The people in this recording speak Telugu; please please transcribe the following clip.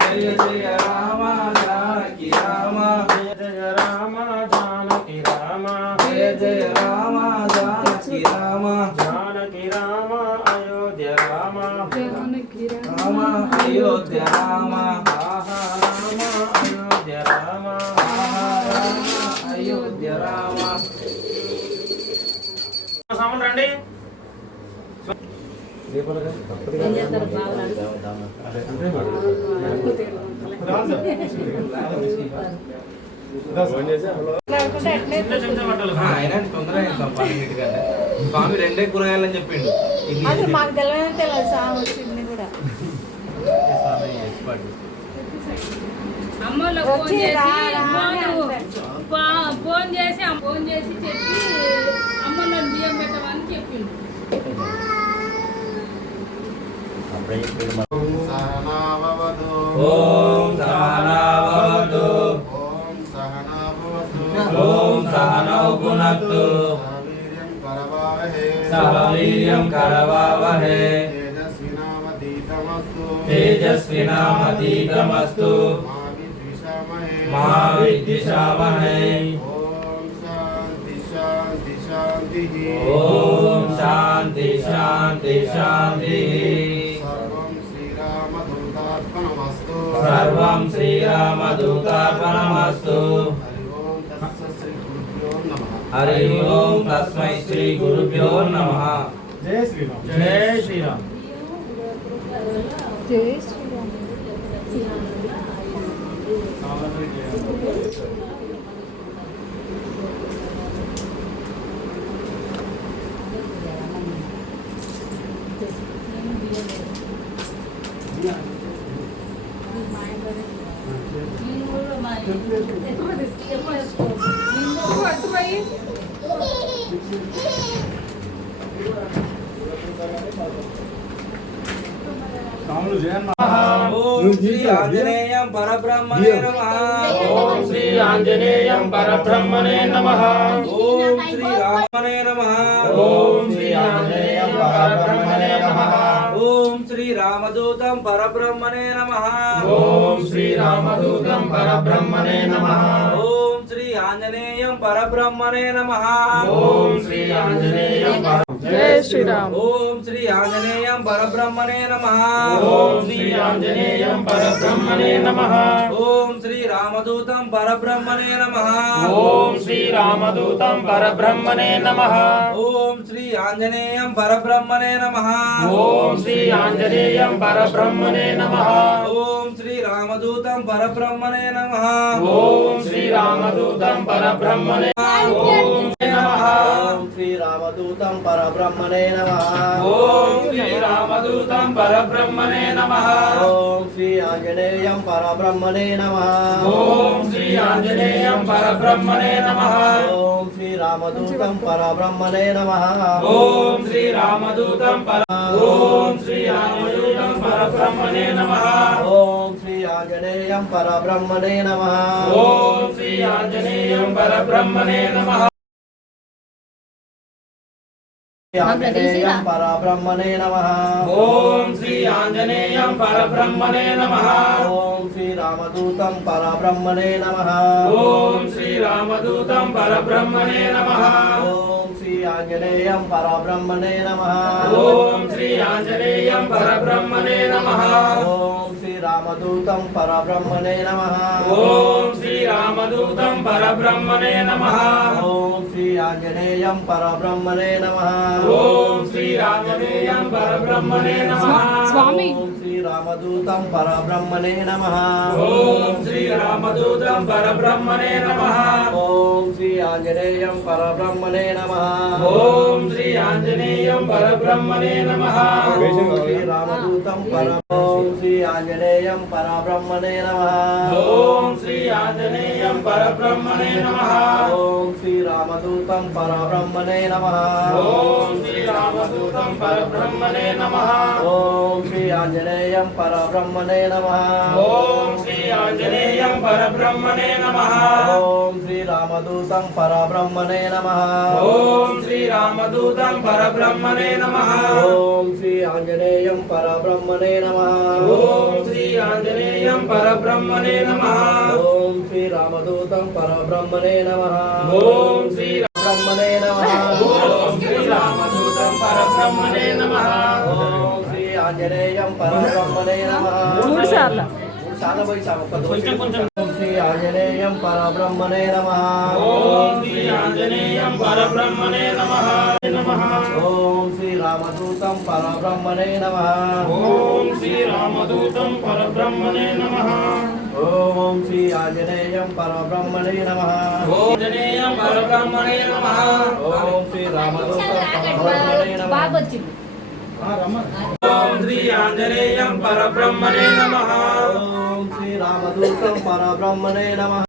జయ జయ రామ జానకి రామ జయ జయ రామ జానకి రామ జయ జయ రామ జానకి రామ జానకి రామ అయోధ్య రామ రామ అయోధ్య రామ ఆయన తొందరగా స్వామి రెండే కూరగాయలని చెప్పిండు అసలు మాకు తెలియదు తెలియదు వచ్చింది కూడా స్వామి ఓం సహనావతు ఓం సహనావవతు సహవీర్యం కరవావహే తేజస్వినామతీతమస్తు. మా మా విద్విషామహే ఓం శాంతి శాంతి శాంతి ఓం శాంతి శాంతి శాంతి సర్వం శ్రీరామదూతార్పణమస్తు సర్వం శ్రీరామదూతార్పణమస్తు హరి ఓం తస్స శ్రీ గురుభ్యో నమః హరి ఓం తస్మై శ్రీ గురుభ్యో నమః జై శ్రీరామ్ జై శ్రీరామ్ జై శ్రీరామ్ నేను కూడా మా నేను పట్టుపోయి ఓం శ్రీ ఆంజనేయం పరబ్రహ్మణే నమః ఓం శ్రీ ఆంజనేయం పరబ్రహ్మణే నమః ఓం శ్రీ రామనే నమః ఓం శ్రీ ఆంజనేయం పరబ్రహ్మణే నమః ఓం శ్రీ రామదూతం పరబ్రహ్మణే నమః. ఓం శ్రీ రామదూతం పరబ్రహ్మణే నమః. ఓం శ్రీ ఆంజనేయం పరబ్రహ్మణే నమః. ఓం శ్రీ ఆంజనేయం పర- జై శ్రీరామ్. ఓం శ్రీ ఆంజనేయం పరబ్రహ్మణే నమః. ఓం శ్రీ ఆంజనేయం పరబ్రహ్మణే నమః. ఓం శ్రీ రామదూతం పరబ్రహ్మణే నమః. ఓం శ్రీ రామదూతం పరబ్రహ్మణే నమః. ఓం శ్రీ ఆంజనేయం పరబ్రహ్మణే నమః. ఓం శ్రీ ఆంజనేయం పరబ్రహ్మణే నమః. ఓం శ్రీ రామదూతం పరబ్రహ్మణే నమః. ఓం శ్రీ రామదూతం పరబ్రహ్మణే ఓం నమః ఓం శ్రీ రామదూతం పరబ్రహ్మణే నమః. ఓం శ్రీ రామదూతం పరబ్రహ్మణే నమః. ఓం శ్రీ ఆంజనేయం పరబ్రహ్మణే నమః. ఓం శ్రీ ఆంజనేయం పరబ్రహ్మణే నమః. ఓం శ్రీ రామదూతం పరబ్రహ్మణే నమః. ఓం శ్రీ రామదూతం పర ఓం శ్రీ రామదూతం పరబ్రహ్మణే నమః. ఓం శ్రీ ఆంజనేయం పరబ్రహ్మణే నమః. ఓం శ్రీ ఆంజనేయం పరబ్రహ్మణే నమః. పరబ్రహ్మణే నమః. ఓం శ్రీ ఆంజనేయం పరబ్రహ్మణే నమః. ఓం శ్రీ రామదూతం పరబ్రహ్మణే నమః. ఓం శ్రీ రామదూతం పరబ్రహ్మణే నమః. ఓం శ్రీ ఆంజనేయం పరబ్రహ్మణే నమః. ఓం శ్రీ ఆంజనేయం పరబ్రహ్మణే నమః. ఓం శ్రీ రామదూతం పరబ్రహ్మణే నమః. ఓం శ్రీ రామదూతం పరబ్రహ్మణే నమః. ఓం శ్రీ ఆంజనేయం పరబ్రహ్మణే నమః. ఓం శ్రీ ఆంజనేయం పరబ్రహ్మణే నమః. స్వామి. ఓం శ్రీ రామదూతం పరబ్రహ్మణే నమః. ఓం శ్రీ రామదూతం పరబ్రహ్మణే నమః. ఆంజనేయం పరబ్రహ్మణే నమః. ఓం శ్రీ ఆంజనేయం పరబ్రహ్మణే నమః రామదూతం పర ఓం శ్రీ ఆంజనేయం పరబ్రహ్మణే నమః. ఓం శ్రీ ఆంజనేయం పరబ్రహ్మణే నమః. ఓం శ్రీ రామదూతం పరబ్రహ్మణే నమః. ఓం శ్రీ రామదూతం పరబ్రహ్మణే నమః. ఓం శ్రీ ఆంజనేయం పరబ్రహ్మణే నమః. ఓం శ్రీ ఆంజనేయం పరబ్రహ్మణే నమః. ఓం శ్రీ రామదూతం పరబ్రహ్మణే నమః. ఓం శ్రీ రామ రామదూతం పరబ్రహ్మణే నమః. ఓం శ్రీ ఆంజనేయం పరబ్రహ్మణే నమః. ఓం శ్రీ ఆంజనేయం పరబ్రహ్మణే నమః. ఓం శ్రీ రామదూతం పరబ్రహ్మణే నమః. ఓం శ్రీ బ్రహ్మణే నమః. ఓం శ్రీ రామదూతం పరబ్రహ్మణే నమః. ఓం శ్రీ ఆంజనేయం పరబ్రహ్మణే నమః. మూడు సార్లు. మూడు సార్లు పోయి దోషం ఓం శ్రీ ఆంజనేయం పరబ్రహ్మణే నమః ఓం శ్రీ ఆంజనేయం పరబ్రహ్మణే నమః. నమః ఓం శ్రీ రామదూతం పరబ్రహ్మణే నమః. ఓం శ్రీ రామదూతం పరబ్రహ్మణే నమః. ఓం శ్రీ ఆంజనేయం పరబ్రహ్మణే నమః. ఆంజనేయం పరబ్రహ్మణే నమః. ఓం శ్రీ రామదూతం పరబ్రహ్మణే నమః. ఓం శ్రీ ఆంజనేయం పరబ్రహ్మణే నమః ఓం శ్రీ రామదూతం పరబ్రహ్మణే నమః